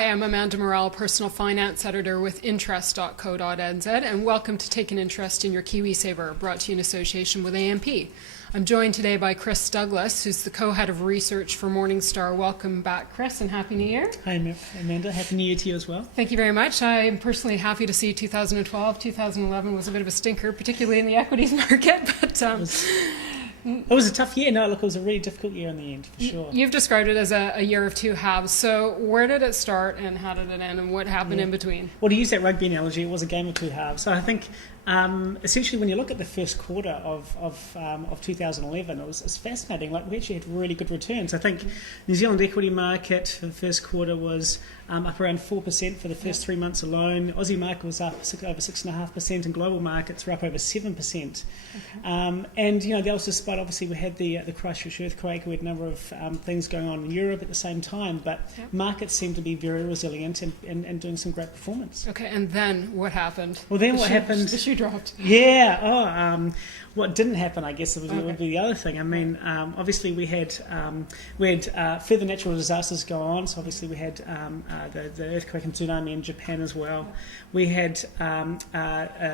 Hi, I'm Amanda Morrell, Personal Finance Editor with Interest.co.nz, and welcome to Take an Interest in Your KiwiSaver, brought to you in association with AMP. I'm joined today by Chris Douglas, who's the co-head of research for Morningstar. Welcome back, Chris, and Happy New Year. Hi, Amanda. Happy New Year to you as well. Thank you very much. I'm personally happy to see 2012. 2011 was a bit of a stinker, particularly in the equities market, but... It was a tough year. No, look, it was a really difficult year in the end, for sure. You've described it as a year of two halves. So where did it start and how did it end and what happened in between? Well, to use that rugby analogy, it was a game of two halves. So I think essentially when you look at the first quarter of 2011, it's fascinating. Like, we actually had really good returns. I think New Zealand equity market for the first quarter was up around 4% for the first 3 months alone. Aussie market was up over 6.5%, and global markets were up over 7%. Okay. And that was despite, obviously, we had the Christchurch earthquake. We had a number of things going on in Europe at the same time, but markets seemed to be very resilient and doing some great performance. Okay, and then what happened? Well, then what happened? The shoe dropped. Yeah. What didn't happen, I guess, would be the other thing. I mean, obviously we had further natural disasters go on. So obviously we had the earthquake and tsunami in Japan as well. We had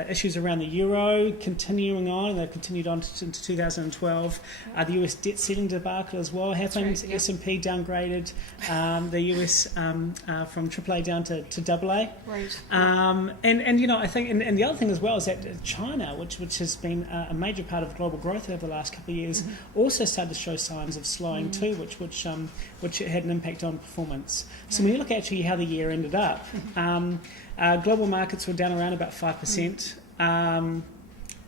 issues around the euro continuing on, and they've continued on into 2012. The US debt ceiling debacle as well happened. Right, S&P downgraded the US from AAA down to AA. Right. And I think, and the other thing as well is that China, which has been a major part of global growth over the last couple of years, also started to show signs of slowing too, which had an impact on performance. So when you look actually how the year ended up, global markets were down around about 5%,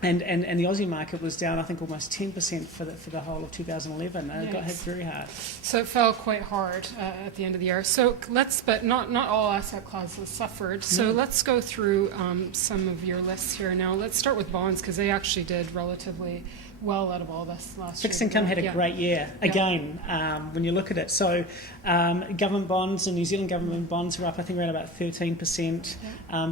and the Aussie market was down, I think, almost 10% for the whole of 2011. It got hit very hard. So it fell quite hard at the end of the year. So but not all asset classes suffered. So let's go through some of your lists here now. Let's start with bonds, because they actually did relatively well out of all this last year. Fixed income had a great year, again, when you look at it. So government bonds and New Zealand government bonds were up, I think, around about 13%.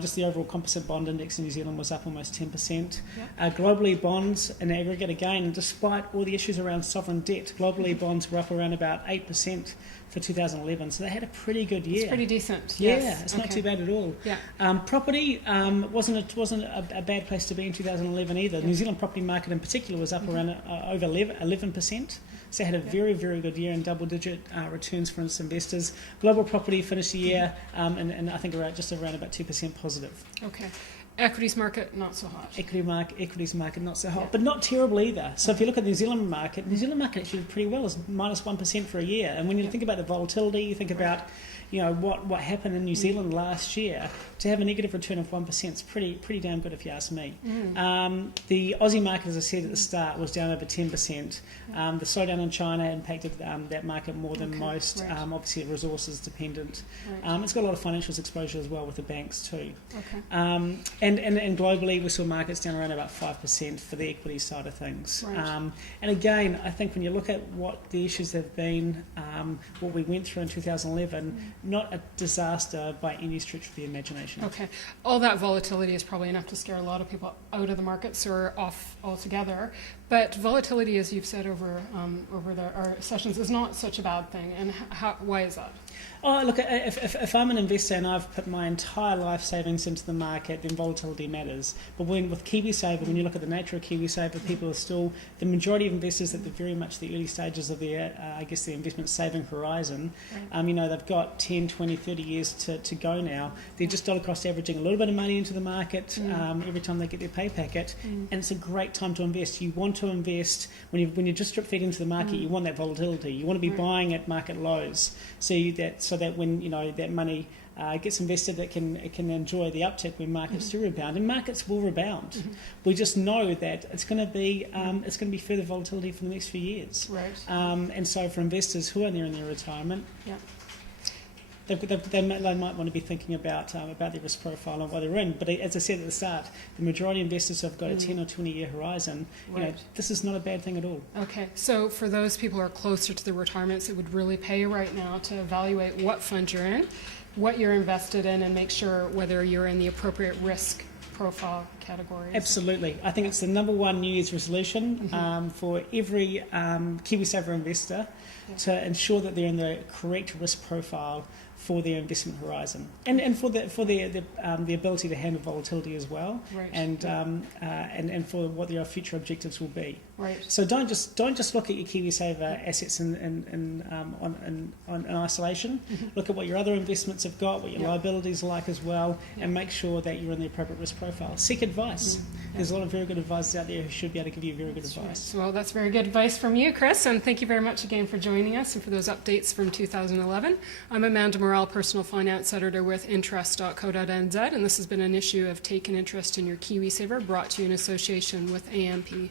Just the overall composite bond index in New Zealand was up almost 10%. Globally, bonds in aggregate, again, despite all the issues around sovereign debt, globally bonds were up around about 8% for 2011. So they had a pretty good year. It's pretty decent. Yeah, yes. It's not too bad at all. Yeah. Property wasn't a bad place to be in 2011 either. The New Zealand property market in particular was up around over 11%. So they had a very, very good year and double-digit returns for its investors. Global property finished the year and I think just around about 2% positive. Okay. Equities market, not so hot. Equities market, not so hot, but not terrible either. So if you look at the New Zealand market actually did pretty well. It's minus 1% for a year. And when you think about the volatility, you think about what happened in New Zealand last year, to have a negative return of 1% is pretty damn good if you ask me. The Aussie market, as I said at the start, was down over 10%. The slowdown in China impacted that market more than most. Obviously, resources dependent. It's got a lot of financials exposure as well with the banks too. And globally, we saw markets down around about 5% for the equity side of things. And again, I think when you look at what the issues have been, what we went through in 2011, not a disaster by any stretch of the imagination. Okay. All that volatility is probably enough to scare a lot of people out of the markets or off altogether. But volatility, as you've said over our sessions, is not such a bad thing. And why is that? Oh, look, if I'm an investor and I've put my entire life savings into the market, then volatility matters. But with KiwiSaver, when you look at the nature of KiwiSaver, people are still, the majority of investors at the very much the early stages of their, the investment saving horizon, they've got 10, 20, 30 years to go now. They're just dollar cost averaging a little bit of money into the market every time they get their pay packet, and it's a great time to invest. You want to invest, when you just drip feed into the market, you want that volatility. You want to be buying at market lows, so that when that money gets invested, it can enjoy the uptick when markets do rebound, and markets will rebound. We just know that it's going to be further volatility for the next few years. And so for investors who are there in their retirement, they might want to be thinking about their risk profile and what they're in. But as I said at the start, the majority of investors have got a 10 or 20 year horizon. This is not a bad thing at all. Okay, so for those people who are closer to the retirements, it would really pay right now to evaluate what fund you're in, what you're invested in, and make sure whether you're in the appropriate risk profile categories. Absolutely. I think it's the number one New Year's resolution for every KiwiSaver investor to ensure that they're in the correct risk profile for their investment horizon, and for the ability to handle volatility as well, Right. and for what their future objectives will be. Right. So don't just look at your KiwiSaver assets in isolation. Look at what your other investments have got, what your liabilities are like as well, and make sure that you're in the appropriate risk profile. Seek advice. There's a lot of very good advisors out there who should be able to give you very good advice. Well, that's very good advice from you, Chris, and thank you very much again for joining us and for those updates from 2011. I'm Amanda Morrell, Personal Finance Editor with Interest.co.nz, and this has been an issue of Take an Interest in Your KiwiSaver, brought to you in association with AMP.